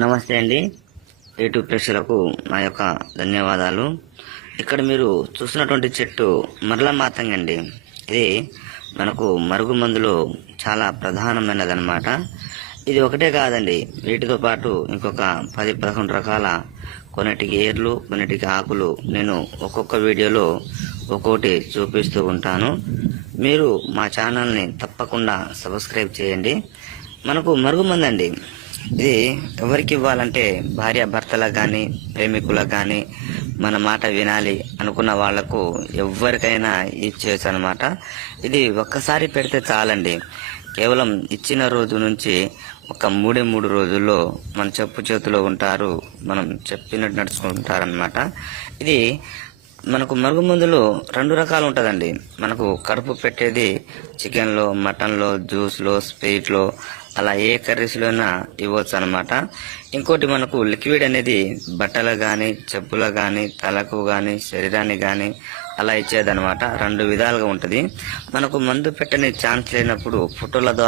నమస్తే అండి. యూట్యూబ్ ప్రేక్షకులకు నా యొక్క ధన్యవాదాలు. ఇక్కడ మీరు చూస్తున్నటువంటి చెట్టు మరల మాతంగి అండి. ఇది మనకు మరుగు మందులో చాలా ప్రధానమైనదన్నమాట. ఇది ఒకటే కాదండి, వీటితో పాటు ఇంకొక 10-11 రకాల కొన్నిటికి ఏర్లు, కొన్నిటికి ఆకులు నేను ఒక్కొక్క వీడియోలో ఒక్కొక్కటి చూపిస్తూ ఉంటాను. మీరు మా ఛానల్ని తప్పకుండా సబ్స్క్రైబ్ చేయండి. మనకు మరుగుమందండి, ఇది ఎవరికి ఇవ్వాలంటే భార్య భర్తలకు కానీ, ప్రేమికులకు కానీ, మన మాట వినాలి అనుకున్న వాళ్లకు ఎవరికైనా ఇచ్చేయచ్చు అనమాట. ఇది ఒక్కసారి పెడితే చాలండి. కేవలం ఇచ్చిన రోజు నుంచి ఒక 3 రోజుల్లో మన చెప్పు చేతిలో ఉంటారు, మనం చెప్పినట్టు నడుచుకుంటారనమాట. ఇది మనకు మరుగుమందులో 2 రకాలు ఉంటుందండి. మనకు కడుపు పెట్టేది చికెన్లో, మటన్లో, జ్యూస్లో, స్వీట్లో, అలా ఏ కర్రీస్లోనా ఇవ్వచ్చు అనమాట. ఇంకోటి మనకు లిక్విడ్ అనేది బట్టలకు కానీ, చెప్పులకు కానీ, తలకు కానీ, శరీరానికి కానీ అలా ఇచ్చేదనమాట. 2 విధాలుగా ఉంటుంది. మనకు మందు పెట్టని ఛాన్స్ లేనప్పుడు ఫోటోల ద్వారా